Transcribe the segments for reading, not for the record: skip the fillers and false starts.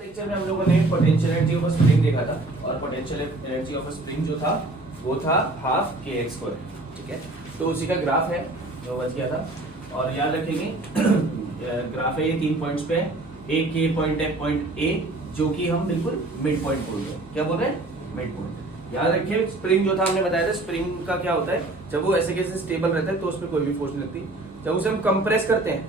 Lecture में हम लोगों ने पोटेंशियल एनर्जी ऑफ स्प्रिंग देखा था और पोटेंशियल एनर्जी ऑफ स्प्रिंग जो था वो था हाफ के एक्स स्क्वायर। ठीक है, तो उसी का ग्राफ है जो बच गया था। और याद रखेंगे ग्राफ है ये 3 पॉइंट्स पे है। एक ये पॉइंट है पॉइंट ए जो कि हम बिल्कुल मिड पॉइंट बोल रहे हैं। क्या बोल रहे हैं? Mid point. याद रखिए स्प्रिंग जो था हमने बताया था, स्प्रिंग का क्या होता है, जब वो ऐसे कैसे स्टेबल रहता है तो उस पर कोई भी फोर्स नहीं लगती। जब उसे हम कंप्रेस करते हैं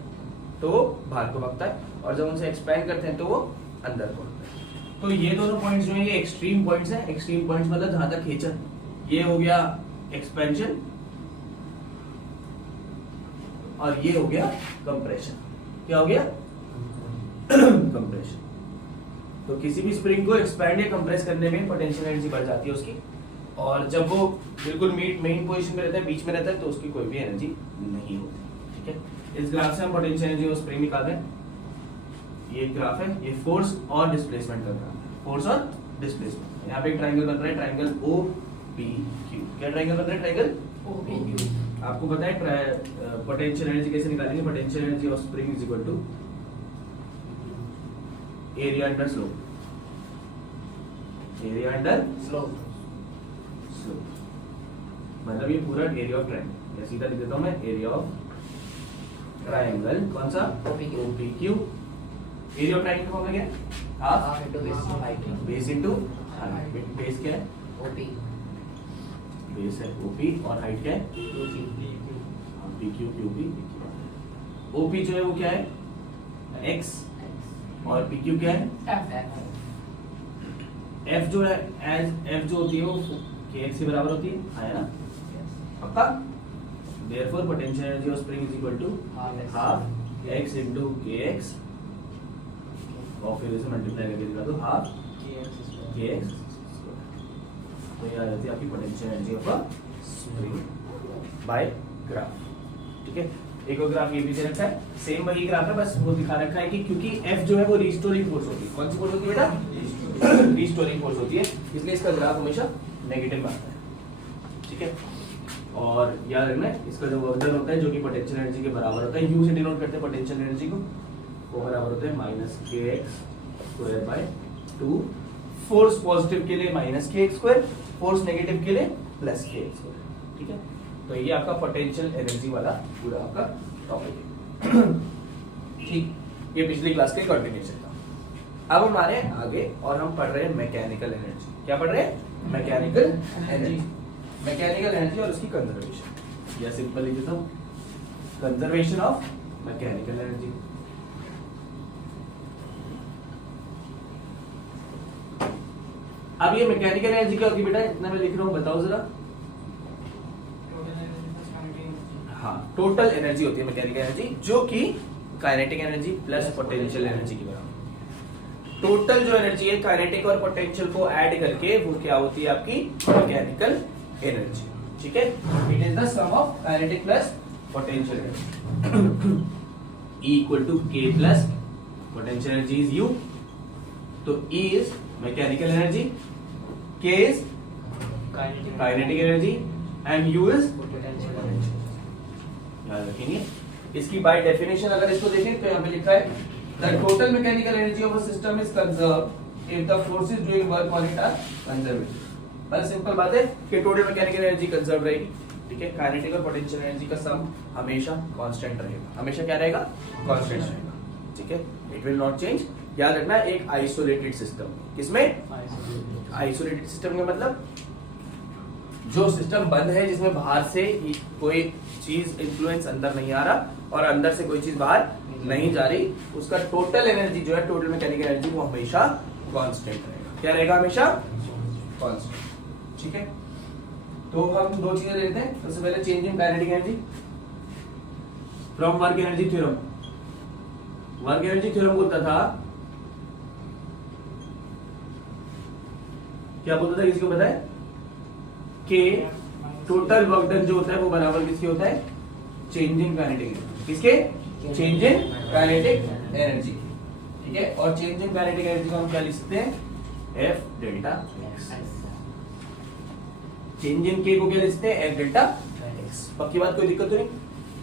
तो वो बाहर को भागता है और जब उसे एक्सपैंड करते हैं तो वो अंदर को आता है। तो ये दोनों पॉइंट्स जो है ये एक्सट्रीम पॉइंट्स हैं। एक्सट्रीम पॉइंट्स मतलब जहां तक खींचा, ये हो गया एक्सपेंशन और ये हो गया कंप्रेशन। क्या हो गया? कंप्रेशन। तो किसी भी स्प्रिंग को एक्सपैंड या कंप्रेस करने में पोटेंशियल एनर्जी बढ़ जाती है उसकी, और जब वो बिल्कुल मेन पोजीशन में रहता है, बीच में रहता है, तो उसकी कोई भी एनर्जी नहीं होती। ठीक है, इस ग्राफ से हम पोटेंशियल एनर्जी ऑफ स्प्रिंग निकाल रहे हैं। ये ग्राफ है, ये फोर्स और डिस्प्लेसमेंट का ग्राफ है। फोर्स और डिस्प्लेसमेंट। यहाँ पे एक ट्रायंगल बन रहा है, ट्रायंगल ओ पी क्यू। क्या ट्रायंगल बन रहा है? Triangle O P Q. आपको पता है पोटेंशियल एनर्जी कैसे निकालेंगे? Potential energy of spring is equal to area under slope. एरिया अंडर स्लोप मतलब ये पूरा एरिया ऑफ ट्रायंगल। सीधा लिख देता हूं मैं, एरिया ऑफ ट्रायंगल कौन सा? OPQ। एरिया ऑफ ट्रायंगल का फॉर्मूला क्या है? Half into base into height. Base क्या है? OP। बेस है OP और हाइट क्या है? PQ QP। OP जो है वो क्या है? X और PQ क्या है? F जो है एज F जो होती है वो kx के बराबर होती है, आया ना? पक्का? Therefore potential energy of spring is equal to half x into kx और फिर इसे मल्टीप्लाई करके दिखा दो हाफ kx। तो ये आ जाती है आपकी potential energy of spring by graph. ठीक है, एक और ग्राफ ये भी दे रखा है, सेम वही ग्राफ है, बस वो दिखा रखा है कि क्योंकि F जो है वो रिस्टोरिंग फोर्स होती है। कौन सी फोर्स होती है बेटा? रिस्टोरिंग फोर्स होती है, इसलिए इसका ग्राफ हमेशा नेगेटिव में आता है। ठीक है, और याद रखना इसका जो वर्क डन होता है जो कि पोटेंशियल एनर्जी के बराबर होता है, यू से डिनोट करते हैं पोटेंशियल एनर्जी को, वो बराबर होता है minus kx square by 2। Force positive के लिए minus kx square, force negative के लिए प्लस kx स्क्वायर। ठीक है, तो ये आपका पोटेंशियल एनर्जी वाला पूरा आपका टॉपिक है। ठीक, ये पिछली क्लास के कंटिन्यूएशन था। अब हमारे आगे और हम पढ़ रहे हैं मैकेनिकल एनर्जी। क्या पढ़ रहे हैं? Mechanical energy. मैकेनिकल एनर्जी और उसकी कंजर्वेशन, या सिंपल लिख देता हूं कंजर्वेशन ऑफ मैकेनिकल एनर्जी। अब ये मैकेनिकल एनर्जी क्या होती है बेटा? इतना मैं लिख रहा हूं, बताओ जरा। हाँ, टोटल एनर्जी होती है मैकेनिकल एनर्जी जो कि kinetic energy plus potential energy की बराबर। टोटल जो एनर्जी है काइनेटिक और पोटेंशियल को ऐड करके वो क्या होती है आपकी मैकेनिकल एनर्जी। ठीक है, it is the sum of kinetic plus potential energy. E equal to K plus potential energy is U। तो E is mechanical energy, K is kinetic energy and U is potential energy. याद रखेंगे इसकी by definition अगर इसको देखें तो यहाँ पे लिखा है the total mechanical energy of a system is conserved if the forces doing work on it are conserved. बस सिंपल बात है कि टोटल मैकेनिकल एनर्जी कंजर्व रहेगी। ठीक है, काइनेटिक और पोटेंशियल एनर्जी का सम हमेशा कांस्टेंट रहेगा। हमेशा क्या रहेगा? कांस्टेंट रहेगा। ठीक है, इट विल नॉट चेंज। याद रखना एक आइसोलेटेड सिस्टम। किसमें? आइसोलेटेड सिस्टम का मतलब जो सिस्टम बंद है, जिसमें बाहर से कोई चीज इन्फ्लुएंस अंदर नहीं आ रहा और अंदर से कोई चीज बाहर नहीं जा रही, उसका टोटल एनर्जी जो है, टोटल मैकेनिकल एनर्जी, वो हमेशा कांस्टेंट रहेगा। क्या रहेगा? हमेशा कांस्टेंट। ठीक है, तो हम दो चीजें लेते हैं। सबसे पहले change in kinetic energy from work energy theorem. Work energy theorem बोलता था, क्या बोलता था? किसी को पता है? कि टोटल वर्क डन जो होता है वो बराबर किसके होता है? Change in kinetic energy. किसके? Change in kinetic energy. ठीक है, और चेंज इन काइनेटिक एनर्जी को हम क्या लिख सकते हैं? F delta x। Change in K को क्या लिख सकते हैं? F delta x। पक्की बात, कोई दिक्कत तो नहीं?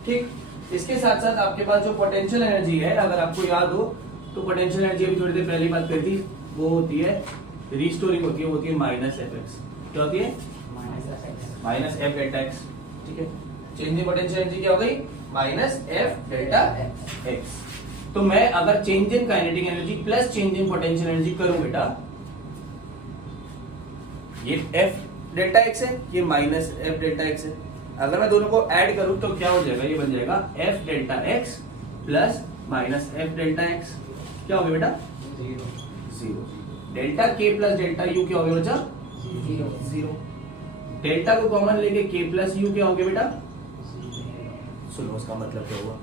ठीक, इसके साथ साथ आपके पास जो पोटेंशियल एनर्जी है, अगर आपको याद हो तो पोटेंशियल एनर्जी अभी थोड़ी देर पहले बात करी थी, वो होती है रीस्टोरिंग होती है, वो होती है माइनस एफ एक्स। क्या होती है? Minus F delta x. ठीक है, चेंज इन पोटेंशियल एनर्जी क्या हो गई? Minus F delta x. तो मैं अगर change in kinetic energy plus change in potential energy करूं बेटा, ये एफ डेल्टा एक्स है, ये माइनस एफ डेल्टा एक्स है, अगर मैं दोनों को ऐड करूं तो क्या हो जाएगा? ये बन जाएगा F delta x plus minus F delta x. क्या हो गया बेटा? जीरो। डेल्टा के प्लस डेल्टा यू क्या हो गया बच्चा? जीरो। डेल्टा को कॉमन लेके के प्लस यू क्या हो गया बेटा? सुनो उसका मतलब क्या हुआ,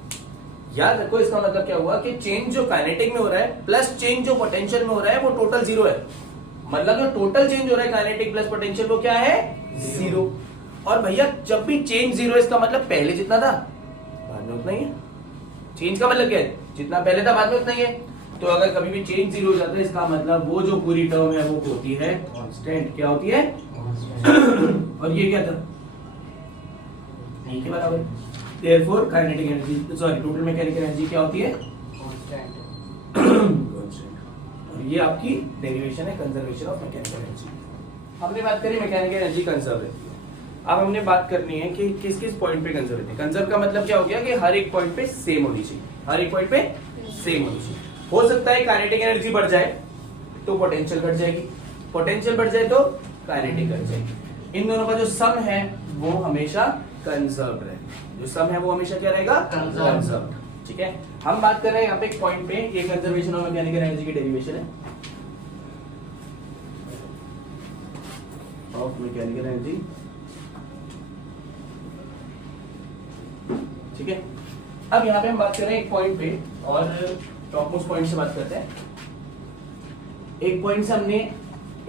याद रखो इसका मतलब क्या हुआ कि चेंज जो काइनेटिक में हो रहा है प्लस चेंज जो पोटेंशियल में हो रहा है वो टोटल जीरो है। मतलब जो टोटल चेंज हो रहा है काइनेटिक प्लस पोटेंशियल वो क्या है? जीरो। और भैया जब भी चेंज जीरो इसका मतलब पहले जितना था बाद में उतना ही है। चेंज का मतलब क्या है? जितना पहले था बाद में उतना ही है। तो अगर कभी भी चेंज जीरो हो जाता है इसका मतलब वो जो पूरी टर्म है वो होती है कांस्टेंट। क्या होती है? और ये क्या था? नहीं के बराबर। Therefore kinetic energy sorry total mechanical energy क्या होती है? कांस्टेंट। ये आपकी डेरिवेशन है कंजर्वेशन ऑफ मैकेनिकल एनर्जी। हमने बात करी मैकेनिकल एनर्जी कंजर्व रहती है। अब हमने बात करनी है कि किस किस पॉइंट पे कंजर्व रहती है। कंजर्व का मतलब क्या हो गया कि हर एक पॉइंट पे सेम होनी चाहिए, हर एक पॉइंट पे सेम होनी चाहिए। हो सकता है काइनेटिक एनर्जी बढ़ जाए तो पोटेंशियल घट जाएगी, पोटेंशियल बढ़ जाए तो काइनेटिक घट जाएगी। इन दोनों का जो सम है वो हमेशा कंजर्व रहेगा। जो सम है वो हमेशा क्या रहेगा? कंजर्व। ठीक है, हम बात कर रहे हैं यहाँ पे एक पॉइंट पे, ये कंजर्वेशन ऑफ मैकेनिकल एनर्जी की डेरिवेशन है ऑफ मैकेनिकल एनर्जी। ठीक है, अब यहाँ पे हम बात कर रहे हैं एक पॉइंट पे और टॉप मोस्ट पॉइंट से बात करते हैं। एक पॉइंट से हमने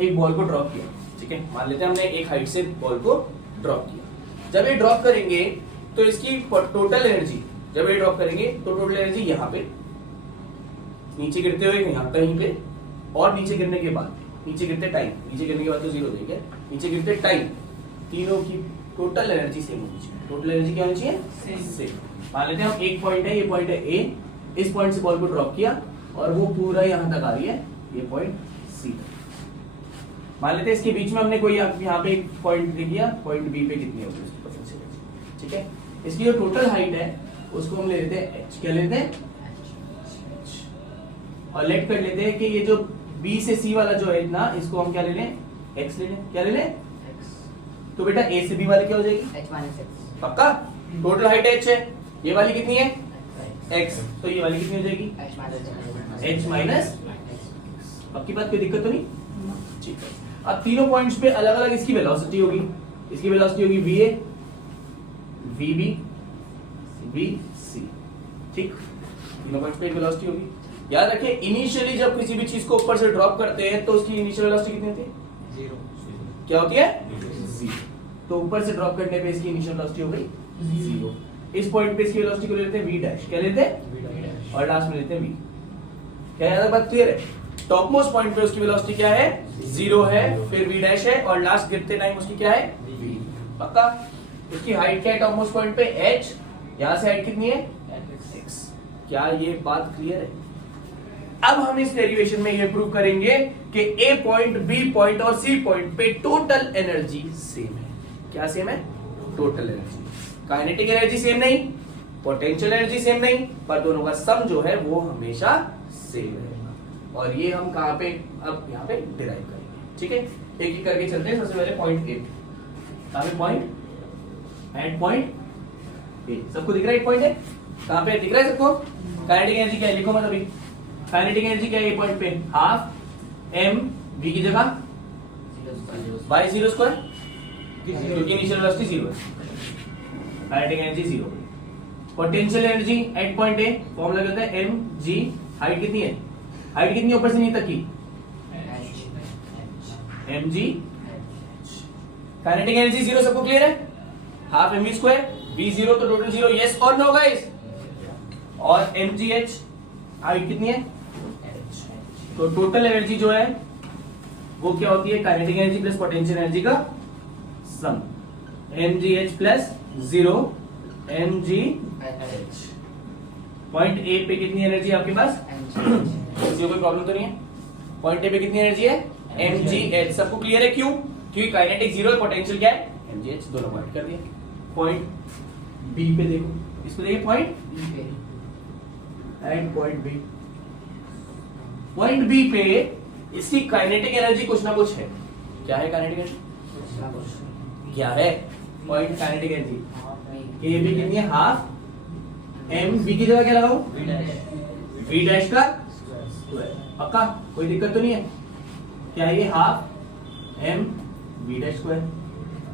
एक बॉल को ड्रॉप किया। ठीक है, मान लेते हैं हमने एक हाइट से बॉल को ड्रॉप किया। जब ये ड्रॉप करेंगे तो इसकी टोटल एनर्जी, जब ये ड्रॉप करेंगे तो टोटल एनर्जी यहाँ पे नीचे गिरते हुए यहाँ कहीं पे, और नीचे गिरने के बाद, नीचे गिरते टाइम, नीचे गिरने के बाद तो जीरो देंगे, नीचे गिरते टाइम, तीनों की टोटल एनर्जी सेम होनी चाहिए। टोटल एनर्जी क्या होनी चाहिए? सेम। मान लेते हैं हम एक पॉइंट है, ये पॉइंट है ए, इस पॉइंट से बॉल को ड्रॉप किया और वो पूरा यहाँ तक आ रही है, ये पॉइंट सी तक। मान लेते हैं इसके बीच में हमने कोई यहाँ पे एक पॉइंट दे दिया, पॉइंट बी पे कितनी होगी उसकी पोटेंशियल एनर्जी। ठीक है, इसकी जो टोटल हाइट है उसको हम ले लेते हैं h। क्या लेते हैं? और लेट कर लेते हैं कि ये जो b से c वाला जो है इतना, इसको हम क्या ले लें? x ले लें। क्या ले लें? x। तो बेटा a से b वाली क्या हो जाएगी? h minus x। पक्का? टोटल हाइट h है, ये वाली कितनी है? x। तो ये वाली कितनी हो जाएगी? h minus. पक्की बात, कोई दिक्कत तो नहीं? ठीक है, अब तीनों पॉइंट्स पे अलग अलग इसकी वेलोसिटी होगी। इसकी वेलोसिटी होगी va, vb, vc। ठीक, तीनों पॉइंट्स पे एक वेलोसिटी होगी। याद रखिए इनिशियली जब किसी भी चीज को ऊपर से ड्रॉप करते हैं तो उसकी इनिशियल वेलोसिटी कितनी होती है? जीरो। क्या होती है? जीरो। तो ऊपर से ड्रॉप करने पे इसकी इनिशियल वेलोसिटी हो गई जीरो। इस पॉइंट पे इसकी वेलोसिटी को लेते हैं v डैश। क्या लेते हैं? और लास्ट में लेते हैं v। क्या याद बात क्लियर है? टॉप मोस्ट पॉइंट पे उसकी वेलोसिटी क्या है? जीरो है, फिर v डैश है, और लास्ट गिरते टाइम उसकी क्या है? v। पक्का? उसकी हाइट क्या है टॉप मोस्ट पॉइंट पे? h। यहां से हाइट कितनी है? x। क्या ये बात क्लियर है? अब हम इस डेरिवेशन में ये प्रूव करेंगे कि ए पॉइंट, बी पॉइंट और सी पॉइंट पे टोटल एनर्जी सेम है। क्या सेम है? Total energy. Kinetic energy same नहीं, पोटेंशियल एनर्जी सेम नहीं, पर दोनों का सम जो है वो हमेशा सेम रहेगा। और ये हम कहां पे अब यहाँ पे डिराइव करेंगे। ठीक है, एक एक करके चलते हैं। सबसे पहले पॉइंट ए, कहां पे पॉइंट? Eight point A. सबको दिख रहा है? एक पॉइंट है, कहां पे दिख रहा है सबको? काइनेटिक एनर्जी क्या है लिखो मत अभी। काइनेटिक एनर्जी क्या है ये पॉइंट पे? हाफ एम वी की जगह बाई जीरो स्क्वायर, क्योंकि इनिशियल वेलोसिटी जीरो है, kinetic energy zero. Potential energy at point a formula क्या होता है? एम जी, हाइट कितनी है? हाइट कितनी ऊपर से नीचे तक की? M G. Kinetic energy zero, सबको क्लियर है? Half M V square, V zero तो टोटल जीरो। यस और नो गाइस? और एम जी एच, हाइट कितनी है? तो टोटल एनर्जी जो है वो क्या होती है? Kinetic energy plus potential energy का सम, mgh plus zero mgh। Point A पे कितनी एनर्जी आपके पास? किसी को कोई प्रॉब्लम तो नहीं है? पॉइंट ए पे कितनी एनर्जी है? mgh। सबको क्लियर है? क्यों? क्योंकि काइनेटिक जीरो है, पोटेंशियल क्या है? mgh। दोनों पॉइंट कर दिए। पॉइंट बी पे देखो, इसको देखिए point and point B. Point B पे इसकी काइनेटिक एनर्जी कुछ ना कुछ है। क्या है काइनेटिक एनर्जी? क्या है point kinetic energy? A B कितनी है? हाफ एम बी की जगह क्या लगाऊं? वी डैश का स्क्वायर। पक्का? कोई दिक्कत तो नहीं है? क्या है ये? Half M V dash square.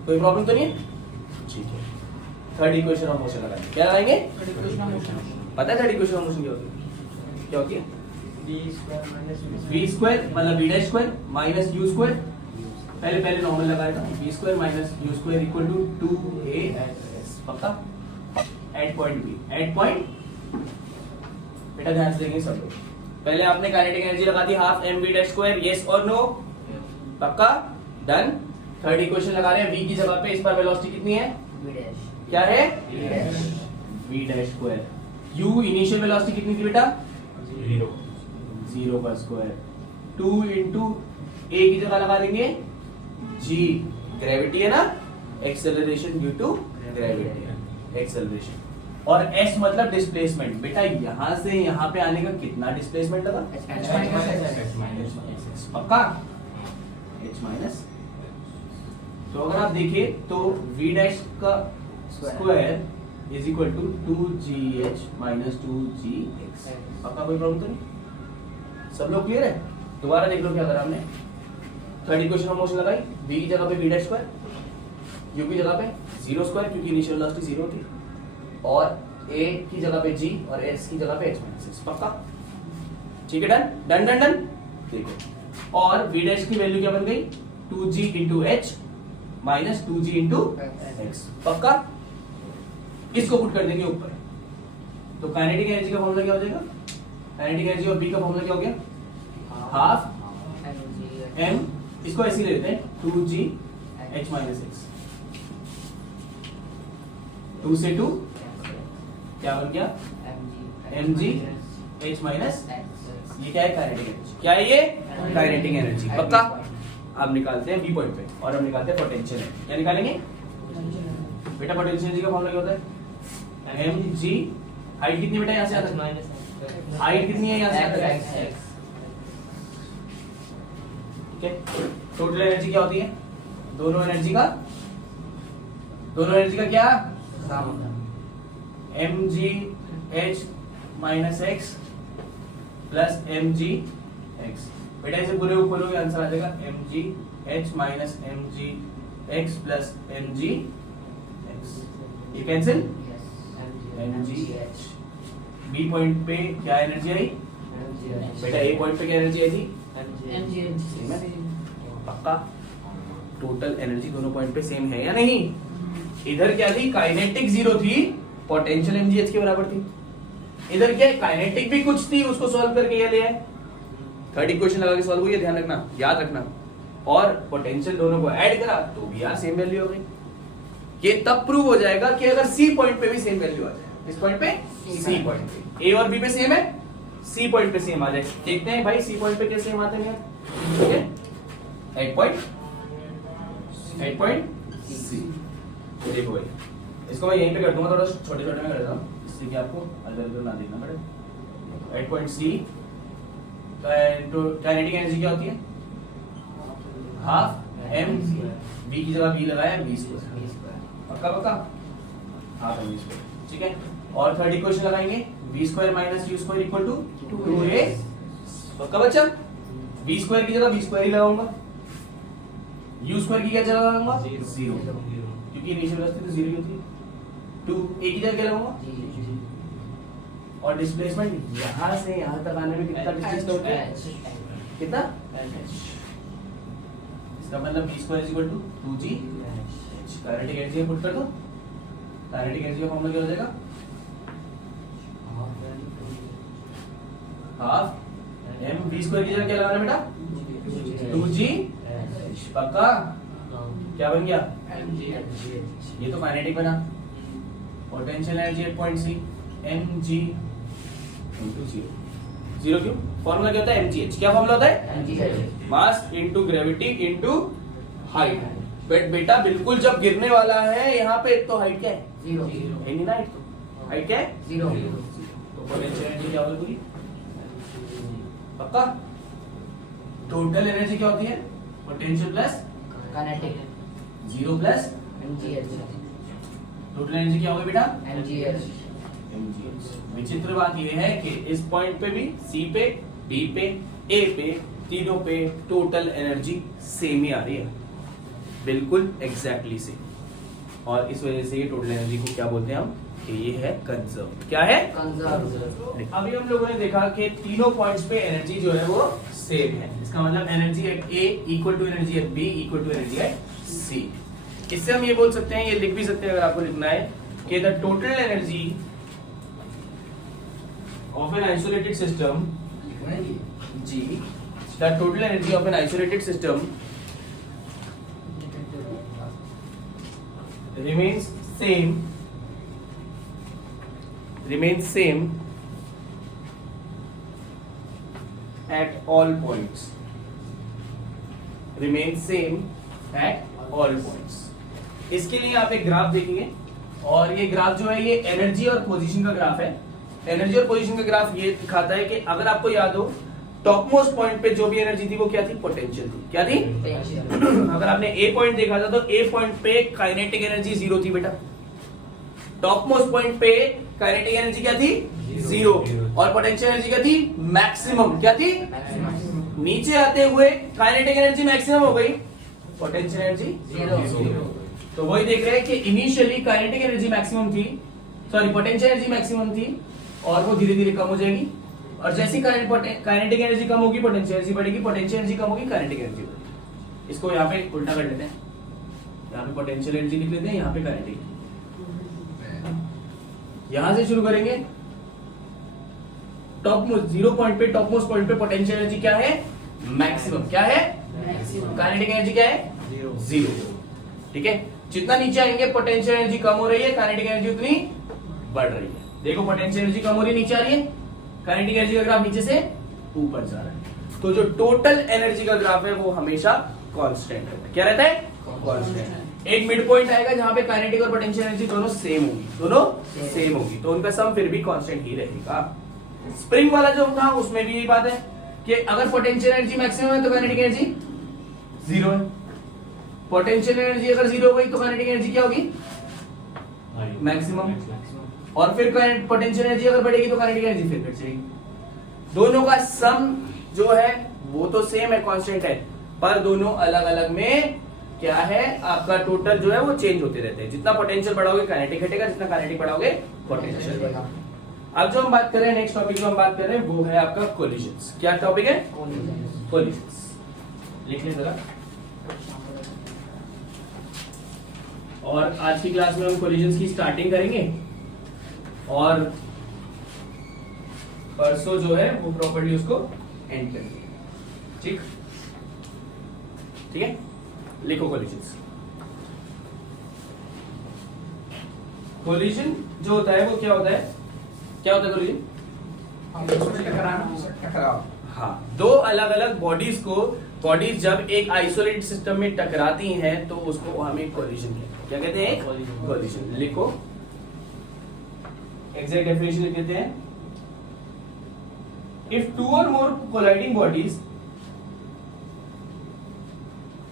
कोई प्रॉब्लम तो नहीं है? ठीक है। थर्ड इक्वेशन ऑफ मोशन लगाएंगे। क्या लगाएंगे? पता है थर्ड इक्वेशन ऑफ मोशन क्या होती है? क्या होती है? वी स्क्वायर मतलब V dash square minus U square. पहले नॉर्मल लगाएगा। V square minus U square equal to 2a/s। पक्का? At point B, at point बेटा ध्यान से देंगे सब लोग। पहले आपने काइनेटिक एनर्जी लगा दी half M V dash square, yes और नो? पक्का? डन। थर्ड इक्वेशन लगा रहे हैं, v की जगह पे इस पर वेलोसिटी कितनी है? क्या है? v dash square. u initial velocity कितनी थी बेटा? 0 का स्क्वायर। 2 इंटू a की जगह लगा देंगे g, ग्रेविटी है ना, acceleration due to gravity, acceleration. और s मतलब डिस्प्लेसमेंट। बेटा यहां से यहां पे आने का कितना डिस्प्लेसमेंट लगा? पक्का? h minus. तो अगर आप देखिए तो v डैश का square is equal to 2gh minus 2gx। पक्का? कोई प्रॉब्लम तो नहीं? सब लोग क्लियर है? दोबारा देख लो क्या करा हमने। थर्ड इक्वेशन ऑफ मोशन लगाई, v की जगह पे v डैश स्क्वायर, u की जगह पे 0 स्क्वायर क्योंकि इनिशियल वेलोसिटी 0 थी, और a की जगह पे g और s की जगह पे h माइनस 6। पक्का? ठीक है? Done done done done. देखो और v डैश की वैल्यू क्या बन गई? 2g into h minus 2g into x। पक्का? इसको पुट कर देंगे ऊपर। तो काइनेटिक एनर्जी का फॉर्मूला क्या हो जाएगा? काइनेटिक एनर्जी ऑफ b का फॉर्मूला क्या हो गया? हाफ m, इसको ऐसे ले लेते हैं 2g h माइनस x। 2 से 2 क्या बन गया? mg h minus. ये क्या है? Kinetic energy. क्या है ये? Kinetic energy. पक्का? अब निकालते हैं बी पॉइंट पे और हम निकालते हैं पोटेंशियल। क्या निकालेंगे बेटा? पोटेंशियल एनर्जी का फॉर्मूला क्या होता है? mg, हाइट कितनी बेटा यहाँ से आता है? हाइट कितनी है यहाँ से आता है? ठीक है। टोटल एनर्जी क्या होती है? दोनों एनर्जी का क्या? mg h minus x plus mg x। बेटा इसे पूरे ऊपर लोगे आंसर आ जाएगा mg h minus mg x plus mg x। ये cancel? mg h। B point पे क्या एनर्जी आई बेटा? ए पॉइंट पे क्या एनर्जी आई थी? सेम है। पक्का? टोटल एनर्जी दोनों पॉइंट पे सेम है या नहीं? इधर क्या थी? काइनेटिक 0 थी, पोटेंशियल mgh के बराबर थी। इधर क्या है? काइनेटिक भी कुछ थी, उसको सॉल्व करके ये ले आए। थर्ड इक्वेशन लगा के सॉल्व हुई है, ध्यान रखना, याद रखना। और पोटेंशियल दोनों को ऐड करा तो भी यार सेम वैल्यू हो गई। ये तब प्रूव हो जाएगा कि अगर सी पॉइंट पे भी सेम वैल्यू आ जाए। इस पॉइंट पे? सी पॉइंट पे। ए और बी पे सेम है, सी पॉइंट पे सेम आ जाए। देखते हैं भाई सी पॉइंट पे कैसे सेम आते हैं। ठीक है? 8 पॉइंट सी। देखो भाई, इसको मैं यहीं पे कर दूंगा, थोड़ा छोटे छोटे में कर देता हूँ, इससे कि आपको अलग ना देखना पड़े। 8 पॉइंट सी। काइनेटिक एनर्जी क्या होती है? हाफ एम, बी की जगह बी लगाया, बी स्क्वायर। पक्का? Half M square. ठीक है। और थर्ड इक्वेशन लगाएंगे, B square minus U square equal to 2a। पक्का बच्चा? बी स्क्वायर की जगह बी स्क्वायर ही लगाऊंगा, यू स्क्वायर की क्या जगह लगाऊंगा? 0, क्योंकि इनिशियल वेलोसिटी तो 0 ही होती है। 2 a की जगह क्या लगाऊंगा? और डिस्प्लेसमेंट यहां से यहां तक आने में कितना डिस्टेंस होता है? कितना? इसका मतलब b square equal to 2g h। Kinetic energy put कर दो। काइनेटिक एनर्जी का फॉर्मूला क्या हो जाएगा? हाफ m, b स्क्वायर की जगह क्या लगाना बेटा? 2g h। पक्का? क्या बन गया? ये तो काइनेटिक बना। Potential energy 8 point C mg into 0। Zero क्यों? फॉर्मूला क्या होता है? mgh। क्या फॉर्मूला होता है? Mass into gravity into height. But बेटा बिल्कुल जब गिरने वाला है यहाँ पे तो हाइट क्या है? जीरो। है नहीं ना हाइट, तो हाइट क्या है? जीरो। तो पोटेंशियल एनर्जी क्या होगी? पक्का? टोटल एनर्जी क्या होती है? Potential plus kinetic. Zero plus mgh। Total energy क्या होगी बेटा? mgh। विचित्र बात यह है कि इस पॉइंट पे भी, सी पे, डी पे, ए पे, तीनों पे टोटल एनर्जी सेम ही आ रही है, बिल्कुल एग्जैक्टली सेम। और इस वजह से ये टोटल एनर्जी को क्या बोलते हैं हम? कि ये है कंजर्व। क्या है? कंजर्व। अभी हम लोगों ने देखा कि तीनों पॉइंट्स पे एनर्जी जो है वो सेम है। इसका मतलब energy at A equal to energy at B equal to energy at C. इससे हम ये बोल सकते हैं, ये लिख भी सकते हैं अगर आपको लिखना है, कि the total energy of an isolated system G, the total energy of an isolated system remains same at all points, remains same at all points। इसके लिए आप एक ग्राफ देखेंगे, और ये ग्राफ जो है ये एनर्जी और पोजीशन का ग्राफ है। एनर्जी और पोजीशन का ग्राफ ये दिखाता है कि अगर आपको याद हो, टॉप मोस्ट पॉइंट पे जो भी एनर्जी थी वो क्या थी? पोटेंशियल थी। क्या थी? अगर आपने ए पॉइंट देखा था तो ए पॉइंट पे काइनेटिक एनर्जी जीरो थी बेटा। टॉप मोस्ट पॉइंट पे काइनेटिक एनर्जी क्या थी? जीरो। और पोटेंशियल एनर्जी क्या थी? मैक्सिमम। क्या थी? नीचे आते हुए काइनेटिक एनर्जी मैक्सिमम हो गई, पोटेंशियल एनर्जी जीरो। तो वही देख रहे हैं कि इनिशियली काइनेटिक एनर्जी मैक्सिमम थी, सॉरी पोटेंशियल एनर्जी मैक्सिमम थी, और वो धीरे धीरे कम हो जाएगी। और जैसी काइनेटिक एनर्जी कम होगी पोटेंशियल एनर्जी बढ़ेगी, पोटेंशियल एनर्जी कम होगी काइनेटिक एनर्जी बढ़ेगी। इसको यहाँ पे उल्टा कर लेते हैं, यहाँ पे पोटेंशियल एनर्जी लिख लेते हैं, यहाँ पे काइनेटिक। यहां से शुरू करेंगे, टॉप मोस्ट जीरो पॉइंट पे, टॉप मोस्ट पॉइंट पे पोटेंशियल एनर्जी क्या है? मैक्सिमम। क्या है? काइनेटिक एनर्जी क्या है? जीरो। ठीक है, जितना नीचे आएंगे पोटेंशियल एनर्जी कम हो रही है, काइनेटिक एनर्जी उतनी बढ़ रही है। देखो पोटेंशियल एनर्जी कम हो रही है, नीचे आ रही है, काइनेटिक एनर्जी का ग्राफ नीचे से ऊपर जा रहा है। तो जो टोटल एनर्जी का ग्राफ है वो हमेशा कांस्टेंट रहता है। क्या रहता है? कांस्टेंट। एक मिड पॉइंट आएगा जहां पे काइनेटिक और पोटेंशियल एनर्जी दोनों सेम होगी, दोनों सेम होगी, तो उनका सम फिर भी कांस्टेंट ही रहेगा। स्प्रिंग वाला जो था उसमें भी यही बात है कि अगर पोटेंशियल एनर्जी मैक्सिमम है तो काइनेटिक एनर्जी जीरो है। पोटेंशियल एनर्जी अगर जीरो हो गई तो काइनेटिक एनर्जी क्या होगी? मैक्सिमम। और फिर पोटेंशियल एनर्जी अगर बढ़ेगी तो काइनेटिक एनर्जी फिर घट जाएगी। दोनों का सम जो है वो तो सेम है, कांस्टेंट है, पर दोनों अलग अलग में क्या है, आपका टोटल जो है वो चेंज होते रहते हैं। जितना पोटेंशियल बढ़ाओगे काइनेटिक घटेगा, जितना काइनेटिक बढ़ाओगे पोटेंशियल बढ़ेगा। अब जो हम बात कर रहे हैं, नेक्स्ट टॉपिक जो हम बात कर रहे हैं वो है आपका कोलिजन्स। क्या टॉपिक है? कोलिजन्स। लिख लें जरा। और आज की क्लास में हम कोलिजन्स की स्टार्टिंग करेंगे, और परसों जो है वो प्रॉपर्टी उसको एंड करेंगे। ठीक ठीक है, लिखो कोलिजन्स। कोलिजन जो होता है वो क्या होता है? क्या होता है कोलिजन? टकराव। हाँ, दो अलग अलग बॉडीज जब एक आइसोलेटेड सिस्टम में टकराती हैं तो उसको हमें कोलिजन कहते हैं। क्या कहते हैं? कोलिजन। लिखो, एग्जैक्ट डेफिनेशन लिख देते हैं। If two or more colliding bodies,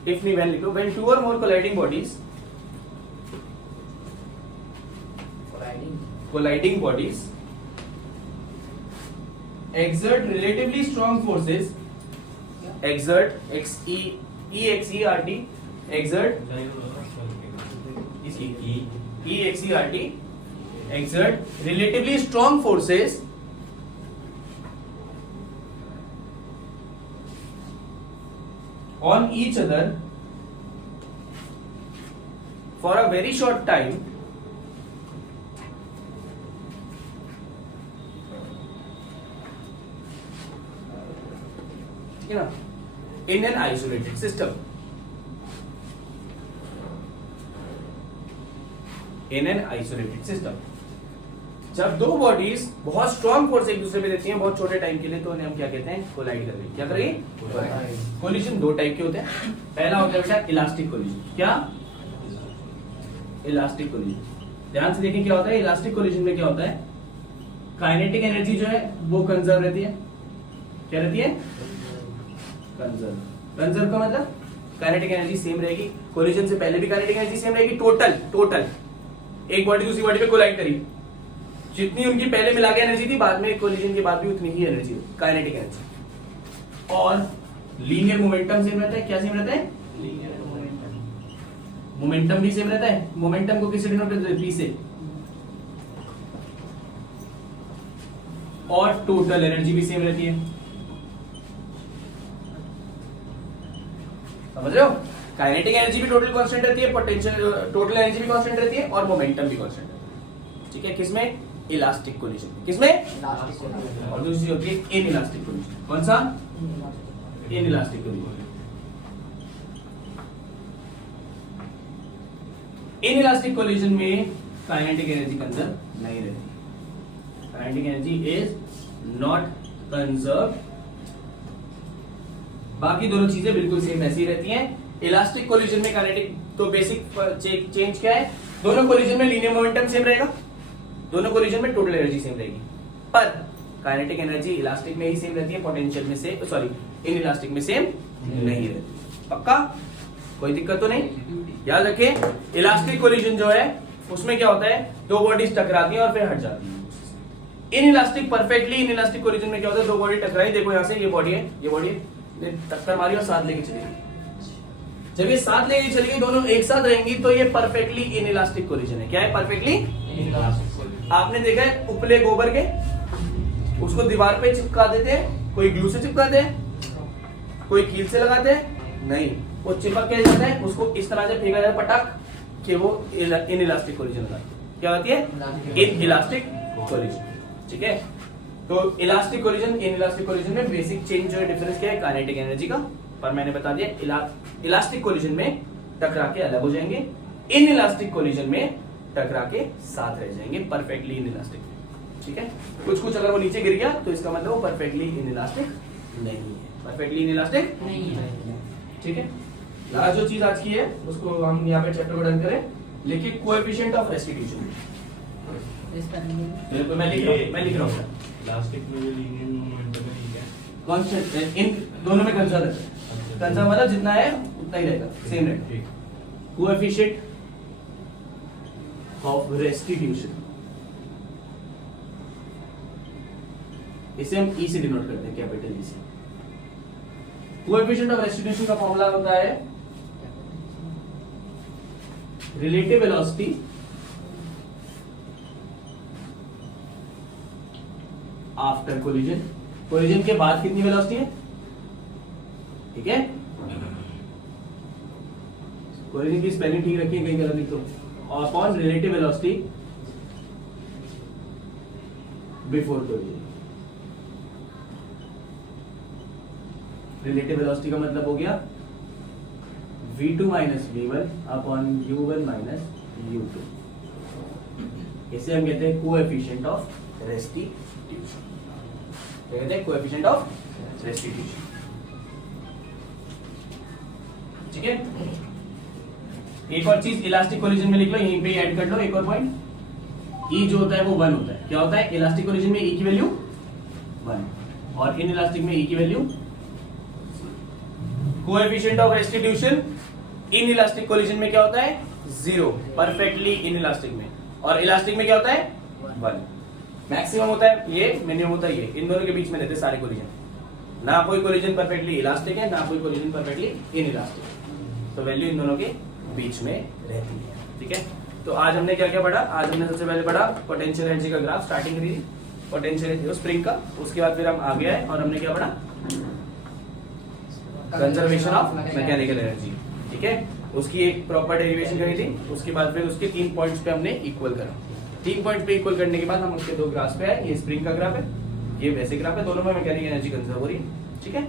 if नहीं व्हेन लिखो, when two or more colliding bodies exert relatively strong forces, exert exert relatively strong forces on each other for a very short time in an isolated system. जब दो bodies बहुत strong force एक दूसरे पे देती हैं बहुत छोटे टाइम के लिए, तो उन्हें हम क्या कहते हैं? कोलाइड कर रही। क्या कर रही? कोलिजन दो टाइप के होते हैं। पहला होता है बेटा इलास्टिक कोलिजन। क्या? Elastic collision. ध्यान से देखें क्या होता है इलास्टिक कोलिजन में। क्या होता है? काइनेटिक एनर्जी जो है वो कंजर्व रहती है। क्या रहती है? कंजर्व। कंजर्व का मतलब काइनेटिक एनर्जी सेम रहेगी। कोलिजन से पहले भी काइनेटिक एनर्जी सेम रहेगी। टोटल एक बॉडी दूसरी बॉडी पे कोलाइड करी, जितनी उनकी पहले मिला के एनर्जी थी, बाद में कोलिजन के बाद भी उतनी ही एनर्जी, काइनेटिक एनर्जी। और लीनियर मोमेंटम सेम रहता है। क्या सेम रहता है? Linear momentum. मोमेंटम भी सेम रहता है। मोमेंटम को किससे डिनोट करते हैं? पी से। और टोटल एनर्जी भी सेम रहती है। समझ रहे हो? काइनेटिक एनर्जी भी टोटल कांस्टेंट रहती है, पोटेंशियल टोटल एनर्जी भी कांस्टेंट रहती है, और मोमेंटम भी कांस्टेंट रहती है। ठीक है? किसमें? Elastic collision. किसमें? Elastic collision. और दूसरी होती है इनइलास्टिक कोलिजन। कौन सा? Inelastic collision. इनइलास्टिक कोलिजन में काइनेटिक एनर्जी कंजर्व नहीं रहती। Kinetic energy is not conserve. बाकी दोनों चीजें बिल्कुल सेम ऐसी रहती हैं। इलास्टिक कोलिजन में काइनेटिक तो बेसिक चेंज क्या है? दोनों कोलिजन में लीनियर मोमेंटम सेम रहेगा, दोनों कोलिजन में टोटल एनर्जी सेम रहेगी, पर काइनेटिक एनर्जी इलास्टिक में ही सेम रहती है, पोटेंशियल में से इनइलास्टिक में सेम नहीं रहती। पक्का? कोई दिक्कत तो नहीं? याद रखें इलास्टिक कोलिजन जो है उसमें क्या होता है? दो बॉडीज टकराती हैं और फिर हट जाती हैं। इनइलास्टिक परफेक्टली इनइलास्टिक कोलिजन में क्या होता है? दो बॉडी टकराई, देखो यहां से ये बॉडी है, ये बॉडी ने टक्कर मारी और साथ लेके चली गई। जब ये साथ लेके चली गई, दोनों एक साथ रहेंगी, तो ये परफेक्टली इनइलास्टिक कोलिजन है। क्या है? Perfectly inelastic. आपने देखा है उपले गोबर के, उसको दीवार पे चिपका देते हैं, कोई ग्लू से चिपकाते हैं, कोई कील से लगाते हैं, नहीं, वो चिपक के जाता है, उसको इस तरह से फेंका जाता है पटाख कि वो इनइलास्टिक कोलिजन होता है। क्या होती है? Inelastic collision. ठीक है? तो इलास्टिक कोलिजन इनइलास्टिक कोलिजन में बेसिक चेंज जो है, डिफरेंस क्या है? काइनेटिक एनर्जी का। पर मैंने बता दिया इलास्टिक कोलिजन में टकरा के अलग हो जाएंगे, इनइलास्टिक कोलिजन में टकरा के साथ रह जाएंगे, परफेक्टली इनइलास्टिक। ठीक है? कुछ अगर वो नीचे गिर गया तो इसका मतलब वो परफेक्टली इनइलास्टिक नहीं है, परफेक्टली इनइलास्टिक नहीं है। ठीक है? लास्ट जो चीज आज की है उसको हम यहाँ पे चैप्टर को डन करें। लिखिए कोएफिशिएंट ऑफ रेस्टिट्यूशन। बिल्कुल मैं लिख रहा हूँ। इलास्टिक में जो लीनियर मोमेंटम है क्या? कांस्टेंट इन दोनों में कंजर्व है। कंजर्व मतलब जितना है उतना ही रहेगा, सेम रहेगा। कोएफिशिएंट ऑफ रेस्टिट्यूशन, इसे हम ई से डिनोट करते हैं, कैपिटल ई से। कोएफिशिएंट ऑफ रेस्टिट्यूशन का फॉर्मूला होता है relative velocity after collision. Collision के बाद कितनी वेलोसिटी है? ठीक है? कोलिजन की स्पेलिंग ठीक रखिए, कहीं गलत लिख दो। Upon relative velocity before collision. Relative velocity का मतलब हो गया v2 minus v1 upon u1 minus u2। इसे हम कहते हैं कोएफिशिएंट ऑफ रेस्टिट्यूशन। क्या कहते हैं? Coefficient of restitution. ठीक है? एक और चीज इलास्टिक कोलिजन में लिख लो, यहीं पे ऐड कर लो एक और पॉइंट। ई जो होता है वो 1 होता है। क्या होता है? इलास्टिक कोलिजन में ई की वैल्यू 1 और इनइलास्टिक में ई की value. Coefficient of restitution inelastic collision में क्या होता है? 0, परफेक्टली इनइलास्टिक में। और इलास्टिक में क्या होता है? 1। मैक्सिमम होता है ये, मिनिमम होता है ये। इन दोनों के बीच में रहते हैं सारे कोलिजन। ना कोई कोलिजन परफेक्टली इलास्टिक है, ना कोई कोलिजन परफेक्टली इनइलास्टिक। तो वैल्यू इन दोनों के बीच में रहती है। ठीक है? तो आज हमने क्या क्या पढ़ा? आज हमने सबसे पहले पढ़ा पोटेंशियल एनर्जी का ग्राफ, स्टार्टिंग करी पोटेंशियल स्प्रिंग का। उसके बाद फिर हम आगे आए और हमने क्या पढ़ा? Conservation of mechanical energy. ठीक है? उसकी एक प्रॉपर डेरिवेशन करी थी। उसके बाद फिर उसके 3 पॉइंट्स पे हमने इक्वल करा। 3 पॉइंट पे इक्वल करने के बाद हम उसके 2 ग्राफ्स पे आए। ये स्प्रिंग का ग्राफ है, ये वैसे ग्राफ है, दोनों में मैकेनिकल एनर्जी कंजर्व हो रही है। ठीक है?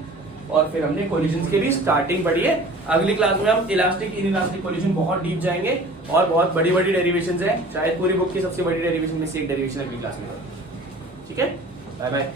और फिर हमने कोलिजन की भी स्टार्टिंग पढ़ी है। अगली क्लास में हम इलास्टिक इन इलास्टिक कोलिजन बहुत डीप जाएंगे और बहुत बड़ी बड़ी डेरिवेशंस है, शायद पूरी बुक की सबसे बड़ी डेरिवेशन में से एक डेरिवेशन अगली क्लास में। ठीक है, बाय बाय।